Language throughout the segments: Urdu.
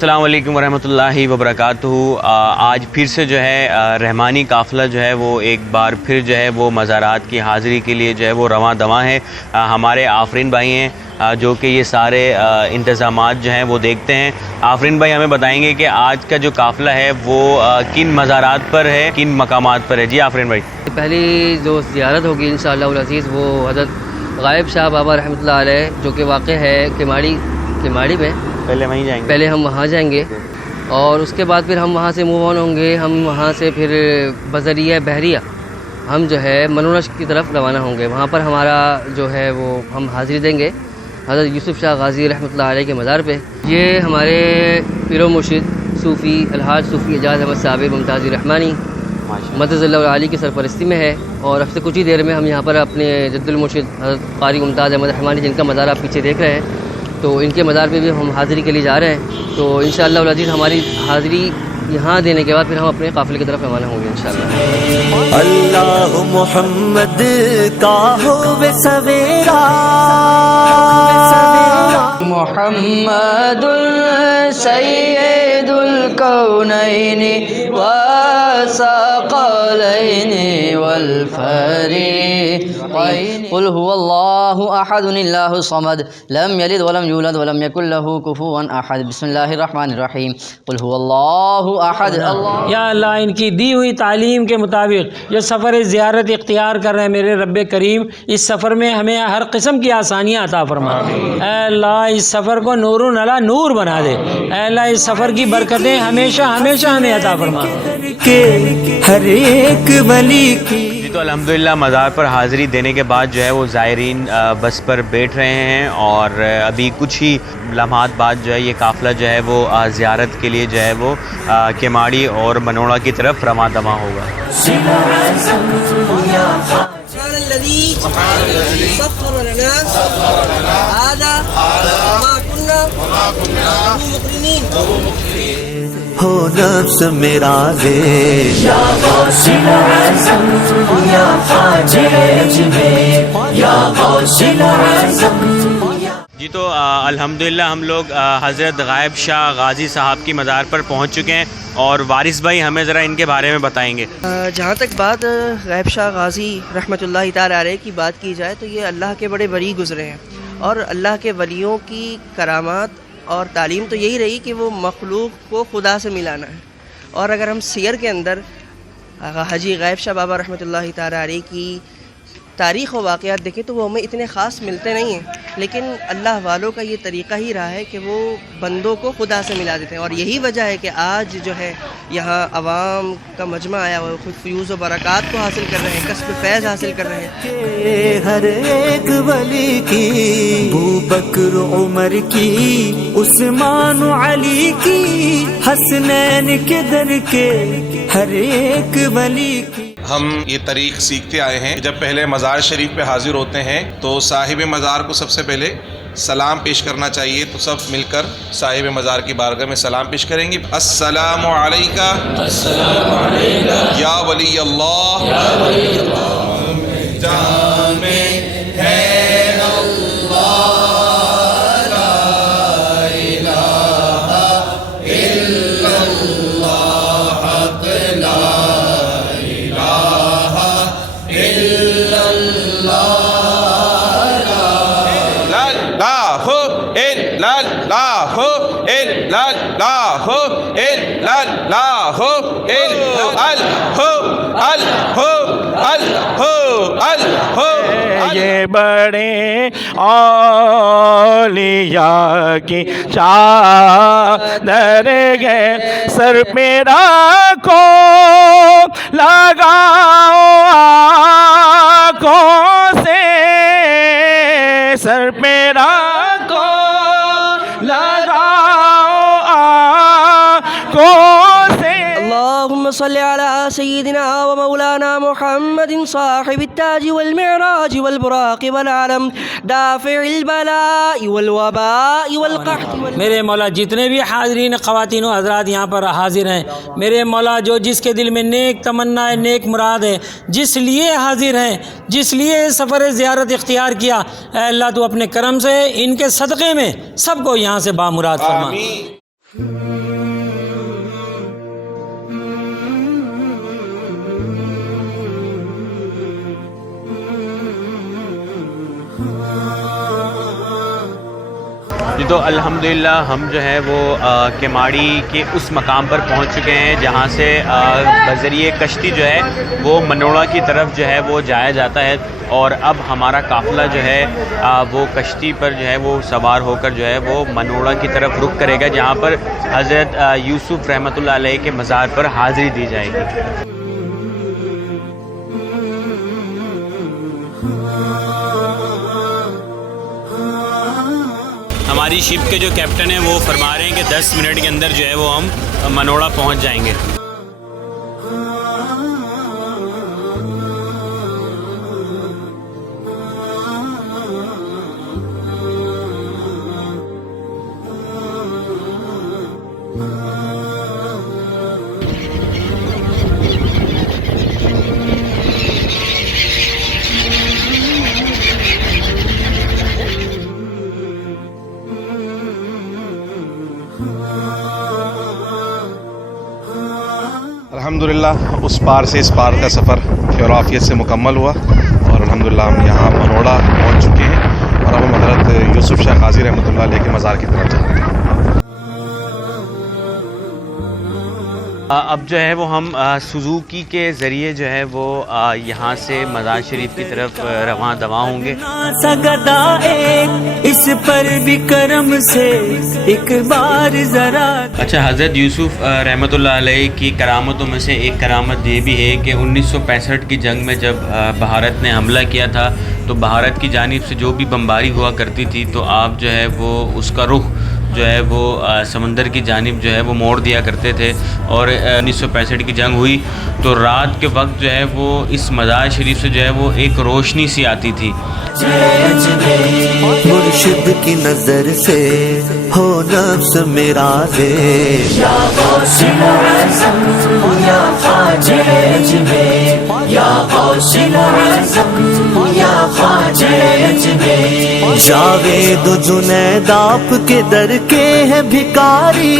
السلام علیکم ورحمۃ اللہ وبرکاتہ۔ آج پھر سے جو ہے رحمانی قافلہ جو ہے وہ ایک بار پھر جو ہے وہ مزارات کی حاضری کے لیے جو ہے وہ رواں دواں ہے۔ ہمارے آفرین بھائی ہیں جو کہ یہ سارے انتظامات جو ہیں وہ دیکھتے ہیں۔ آفرین بھائی ہمیں بتائیں گے کہ آج کا جو قافلہ ہے وہ کن مزارات پر ہے، کن مقامات پر ہے؟ جی آفرین بھائی۔ پہلی جو زیارت ہوگی انشاءاللہ العزیز وہ حضرت غائب شاہ بابا رحمۃ اللہ علیہ جو کہ واقع ہے کماڑی میں، پہلے وہیں جائیں گے، پہلے ہم وہاں جائیں گے اور اس کے بعد پھر ہم وہاں سے موو آن ہوں گے۔ ہم وہاں سے پھر بذریعہ بحریہ ہم جو ہے منورش کی طرف روانہ ہوں گے۔ وہاں پر ہمارا جو ہے وہ ہم حاضری دیں گے حضرت یوسف شاہ غازی رحمۃ اللہ علیہ کے مزار پہ۔ یہ ہمارے پیر و مرشد صوفی الحاج صوفی اعجاز احمد صاحب ممتازی رحمانی مدد اللہ علی کی سرپرستی میں ہے، اور اب سے کچھ ہی دیر میں ہم یہاں پر اپنے جد المرشد حضرت قاری ممتاز احمد رحمانی جن کا مزار آپ پیچھے دیکھ رہے ہیں، تو ان کے مزار پہ بھی ہم حاضری کے لیے جا رہے ہیں۔ تو انشاءاللہ العزیز ہماری حاضری یہاں دینے کے بعد پھر ہم اپنے قافلے کی طرف روانہ ہوں گے انشاءاللہ۔ اللہ محمد کا ہوے سویرا، محمد سید الکونین والثقلین والفریقین قل هو اللہ احد اللہ الصمد لم یلد ولم یولد ولم یکن له کفوا احد بسم اللہ الرحمن الرحیم قل هو اللہ احد اللہ۔ یا اللہ ان کی دی ہوئی تعلیم کے مطابق جو سفر زیارت اختیار کر رہے ہیں میرے رب کریم، اس سفر میں ہمیں ہر قسم کی آسانیاں عطا فرما۔ اے اللہ اس سفر کو نور علی نور بنا دے۔ اے اللہ اس سفر کی برکتیں ہمیشہ ہمیشہ ہمیں عطا فرما۔ ہر ایک ولی کی جی تو الحمدللہ مزار پر حاضری دینے کے بعد جو ہے وہ زائرین بس پر بیٹھ رہے ہیں، اور ابھی کچھ ہی لمحات بعد جو ہے یہ قافلہ جو ہے وہ زیارت کے لیے جو ہے وہ کماڑی اور منوڑا کی طرف رواں دواں ہوگا۔ سخر لنا هذا وما كنا مقرنين۔ ہو نفس میرا دے یا غوث اعظم یا خواجہ اجمیر یا غوث اعظم۔ جی تو الحمدللہ ہم لوگ حضرت غائب شاہ غازی صاحب کی مزار پر پہنچ چکے ہیں، اور وارث بھائی ہمیں ذرا ان کے بارے میں بتائیں گے۔ جہاں تک بات غائب شاہ غازی رحمۃ اللہ تعالی علیہ کی بات کی جائے تو یہ اللہ کے بڑے ولی گزرے ہیں، اور اللہ کے ولیوں کی کرامات اور تعلیم تو یہی رہی کہ وہ مخلوق کو خدا سے ملانا ہے۔ اور اگر ہم سیر کے اندر حاجی غائب شاہ بابا رحمۃ اللہ تعالی علیہ کی تاریخ و واقعات دیکھیں تو وہ ہمیں اتنے خاص ملتے نہیں ہیں، لیکن اللہ والوں کا یہ طریقہ ہی رہا ہے کہ وہ بندوں کو خدا سے ملا دیتے ہیں، اور یہی وجہ ہے کہ آج جو ہے یہاں عوام کا مجمع آیا وہ خود فیوز و برکات کو حاصل کر رہے ہیں، کسب فیض حاصل کر رہے ہیں۔ ہر ایک ولی کی، ابو بکر عمر کی، عثمان علی کی، حسنین کے در کے ہر ایک ولی کی۔ ہم یہ طریق سیکھتے آئے ہیں، جب پہلے مزار شریف پہ حاضر ہوتے ہیں تو صاحب مزار کو سب سے پہلے سلام پیش کرنا چاہیے، تو سب مل کر صاحب مزار کی بارگاہ میں سلام پیش کریں گے۔ السلام علیکہ یا ولی اللہ، جان میں ہے یہ بڑے اولیاء کی چادر گئے سر پہ رکھو، لگاؤ آنکھوں سے سر پہ رکھو، لگاؤ آنکھوں سے۔ اللہم اللهم صل على سيدنا ومولانا محمد صاحب التاج والمعراج والبراق والعلم دافع البلاء والوباء والقحط میرے مولا جتنے بھی حاضرین خواتین و حضرات یہاں پر حاضر ہیں، میرے مولا جو جس کے دل میں نیک تمنا ہے، نیک مراد ہے، جس لیے حاضر ہیں، جس لیے سفر زیارت اختیار کیا، اے اللہ تو اپنے کرم سے ان کے صدقے میں سب کو یہاں سے بامراد فرما۔ جی تو الحمدللہ ہم جو ہے وہ کیماڑی کے اس مقام پر پہنچ چکے ہیں جہاں سے بذریعہ کشتی جو ہے وہ منوڑا کی طرف جو ہے وہ جایا جاتا ہے، اور اب ہمارا قافلہ جو ہے وہ کشتی پر جو ہے وہ سوار ہو کر جو ہے وہ منوڑا کی طرف رخ کرے گا، جہاں پر حضرت یوسف رحمۃ اللہ علیہ کے مزار پر حاضری دی جائے گی۔ ہماری شپ کے جو کیپٹن ہیں وہ فرما رہے ہیں کہ 10 منٹ کے اندر جو ہے وہ ہم منوڑا پہنچ جائیں گے۔ الحمدللہ اس پار سے اس پار کا سفر خیر و عافیت سے مکمل ہوا، اور الحمدللہ ہم یہاں منوڑا پہنچ چکے ہیں، اور اب ہم حضرت یوسف شاہ غازی رحمۃ اللہ علیہ کے مزار کی طرف جا رہے ہیں۔ اب جو ہے وہ ہم سوزوکی کے ذریعے جو ہے وہ یہاں سے مزار شریف کی طرف رواں دواں ہوں گے۔ سگدا اس پر بھی کرم سے ایک بار ذرا۔ اچھا، حضرت یوسف رحمۃ اللہ علیہ کی کرامتوں میں سے ایک کرامت یہ بھی ہے کہ 1965 کی جنگ میں جب بھارت نے حملہ کیا تھا تو بھارت کی جانب سے جو بھی بمباری ہوا کرتی تھی تو آپ جو ہے وہ اس کا رخ جو ہے وہ سمندر کی جانب جو ہے وہ موڑ دیا کرتے تھے، اور 1965 کی جنگ ہوئی تو رات کے وقت جو ہے وہ اس مزار شریف سے جو ہے وہ ایک روشنی سی آتی تھی۔ مرشد کی نظر سے ہو نفس میرا دے، یا غوث معظم یا خواجہ اجمیر، یا غوث معظم یا خواجہ اجمیر، جاوید و جنید آپ کے در کے ہیں بھکاری،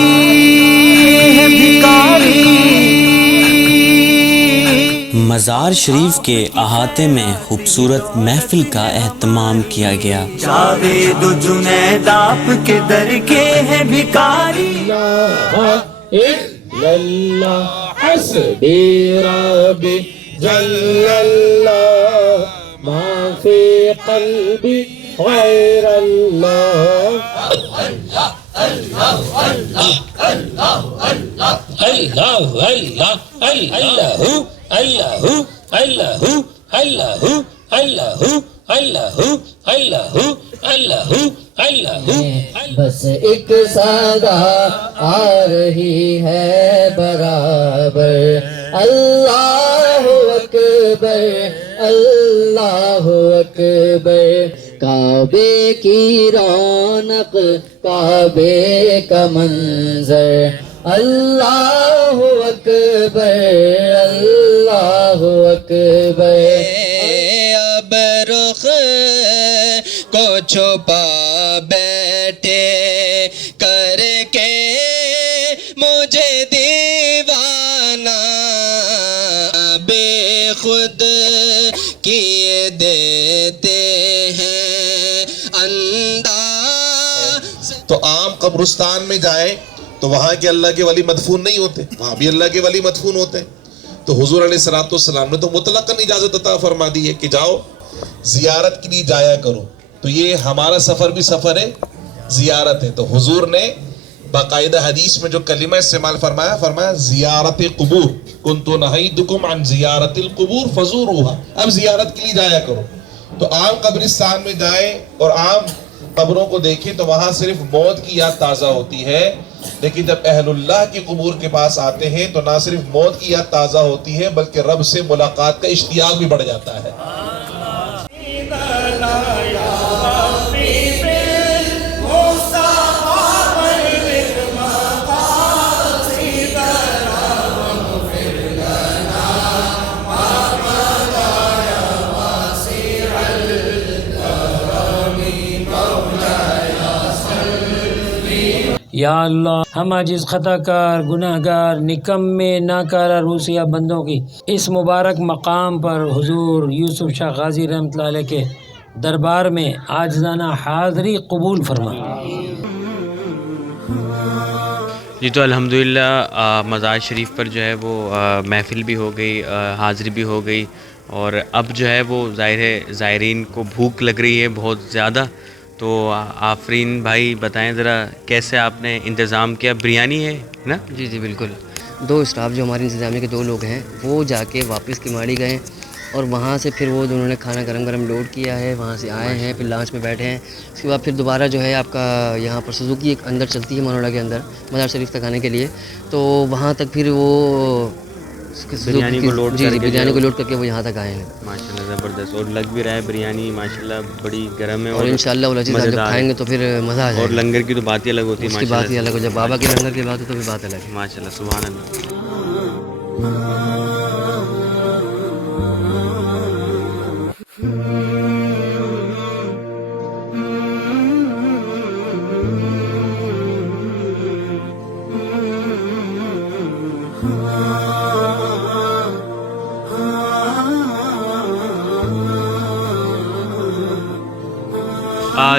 مزار شریف کے احاطے میں خوبصورت محفل کا اہتمام کیا گیا۔ جاوید و جنید آپ کے در کے ہیں بھکاری، حسبی ربی جل اللہ ما فی قلبی غیر اللہ، اللہ اللہ اللہ اللہ اللہ اللہ اللہ اللہ اللہ اللہ اللہ اللہ اللہ اللہ۔ بس ایک صدا آ رہی ہے برابر، اللہ اکبر اللہ اکبر، کعبے کی رونق کعبے کا منظر، اللہ اکبر اللہ اکبر۔ اب رخ کو چھپا بیٹھے کر کے مجھے دیوانہ، بے خود کیے دیتے ہیں انداز۔ تو عام قبرستان میں جائیں تو وہاں کے اللہ کے ولی مدفون نہیں ہوتے، وہاں بھی اللہ کے ولی مدفون ہوتے ہیں۔ تو حضور علیہ الصلوۃ والسلام نے تو مطلقاً اجازت عطا فرما دی ہے کہ جاؤ زیارت کے لیے جایا کرو، تو یہ ہمارا سفر بھی سفر ہے زیارت ہے۔ تو حضور نے باقاعدہ حدیث میں جو کلمہ استعمال فرمایا، فرمایا زیارت قبور، کنت نہیتکم عن زیارت القبور فزوروها، اب زیارت کے لیے جایا کرو۔ تو عام قبرستان میں جائیں اور عام قبروں کو دیکھیں تو وہاں صرف موت کی یاد تازہ ہوتی ہے، لیکن جب اہلُاللہ کی قبور کے پاس آتے ہیں تو نہ صرف موت کی یاد تازہ ہوتی ہے بلکہ رب سے ملاقات کا اشتیاق بھی بڑھ جاتا ہے. یا اللہ ہم عاجز خطا کار گناہ گار نکمے ناکارہ روسیہ بندوں کی اس مبارک مقام پر حضور یوسف شاہ غازی رحمۃ اللہ علیہ کے دربار میں عاجزانہ حاضری قبول فرما. جی تو الحمدللہ مزار شریف پر جو ہے وہ محفل بھی ہو گئی، حاضری بھی ہو گئی، اور اب جو ہے وہ ظاہر ہے زائرین کو بھوک لگ رہی ہے بہت زیادہ. تو آفرین بھائی بتائیں ذرا کیسے آپ نے انتظام کیا؟ بریانی ہے نا؟ جی جی بالکل. 2 اسٹاف جو ہماری انتظامیہ کے 2 لوگ ہیں وہ جا کے واپس کماڑی گئے اور وہاں سے پھر وہ انہوں نے کھانا گرم لوڈ کیا ہے، وہاں سے آئے ہیں، پھر لانچ میں بیٹھے ہیں. اس کے بعد پھر دوبارہ جو ہے آپ کا یہاں پر سوزوکی ایک اندر چلتی ہے منوڑا کے اندر مزار شریف تک آنے کے لیے، تو وہاں تک پھر وہ بریانی کو لوڈ جی بریانی کو لوڈ کر کے وہ یہاں تک آئے ہیں. ماشاءاللہ زبردست، اور لگ بھی رہا ہے بریانی ماشاءاللہ بڑی گرم ہے، اور انشاءاللہ وہ چیز جب کھائیں گے تو پھر مزہ آ جائے گا. اور لنگر کی تو بات ہی الگ ہوتی ہے، اس کی بات ہی الگ ہو، جب بابا کے لنگر کی بات ہو تو پھر بات الگ ہے. ماشاءاللہ سبحان اللہ.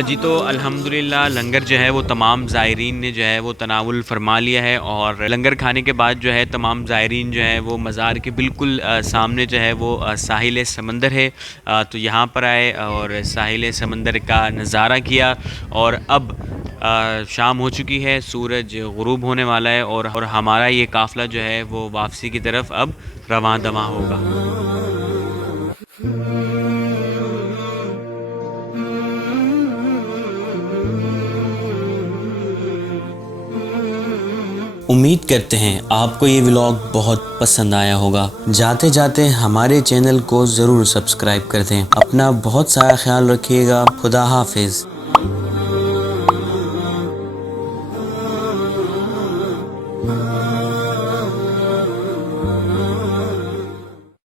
جی تو الحمدللہ لنگر جو ہے وہ تمام زائرین نے جو ہے وہ تناول فرما لیا ہے، اور لنگر کھانے کے بعد جو ہے تمام زائرین جو ہے وہ مزار کے بالکل سامنے جو ہے وہ ساحل سمندر ہے، تو یہاں پر آئے اور ساحل سمندر کا نظارہ کیا. اور اب شام ہو چکی ہے، سورج غروب ہونے والا ہے، اور ہمارا یہ قافلہ جو ہے وہ واپسی کی طرف اب رواں دواں ہوگا. امید کرتے ہیں آپ کو یہ ولاگ بہت پسند آیا ہوگا. جاتے جاتے ہمارے چینل کو ضرور سبسکرائب کر دیں. اپنا بہت سارا خیال رکھیے گا. خدا حافظ.